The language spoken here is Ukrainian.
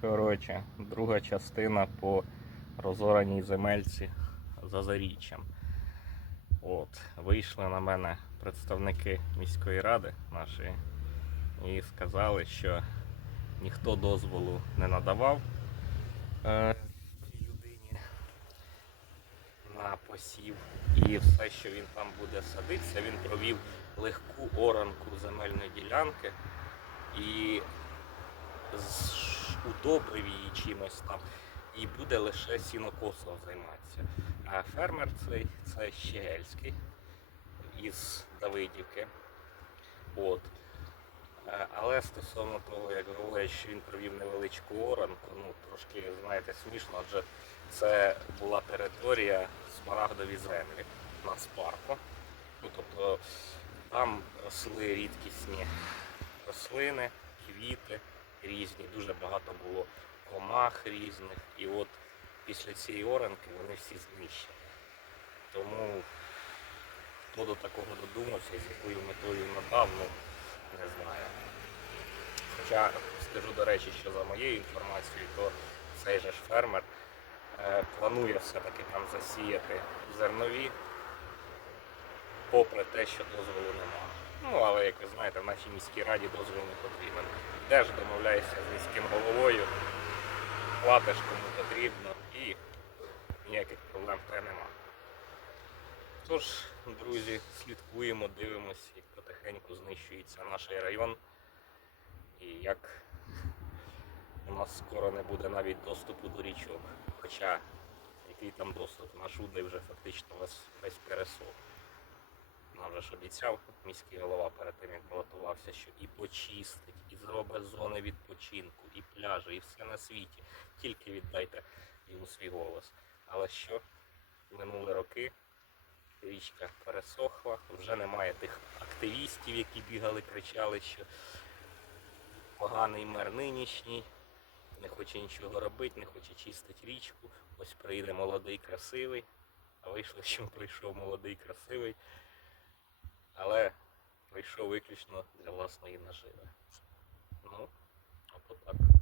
Коротше, друга частина по розораній земельці за заріччям. От, вийшли на мене представники міської ради нашої і сказали, що ніхто дозволу не надавав е, людині на посів. І все, що він там буде садитися, він провів легку оранку земельної ділянки і з- удобрив її чимось там, і буде лише сінокосом займатися. А фермер цей це Щегельський із Давидівки. От. Але стосовно того, як говорять, що він провів невеличку оранку, ну трошки, знаєте, смішно, адже це була територія смарагдові землі нацпарку. Ну, тобто там росли рідкісні рослини, квіти різні, дуже багато було комах різних. І от після цієї оранки вони всі знищені. Тому хто до такого додумався, з якою метою надав, ну не знаю. Хоча скажу до речі, що за моєю інформацією, то цей же ж фермер е, планує все-таки там засіяти зернові, попри те, що дозволу немає. Як ви знаєте, в нашій міській раді дозвіл не потрібен. Йдеш, домовляєшся з міським головою, платиш кому потрібно і ніяких проблем в тебе нема. Тож, друзі, слідкуємо, дивимося, як потихеньку знищується наш район. І як у нас скоро не буде навіть доступу до річок. Хоча який там доступ? Наш Удний вже фактично весь, весь пересох. Ж обіцяв міський голова перед тим, як балотувався, що і почистить, і зробить зони відпочинку, і пляжі, і все на світі. Тільки віддайте йому свій голос. Але що? Минули роки, річка пересохла, вже немає тих активістів, які бігали, кричали, що поганий мер нинішній, не хоче нічого робити, не хоче чистити річку. Ось приїде молодий, красивий. А вийшло, що прийшов молодий, красивий, але прийшов виключно для власної наживи. Ну, от так.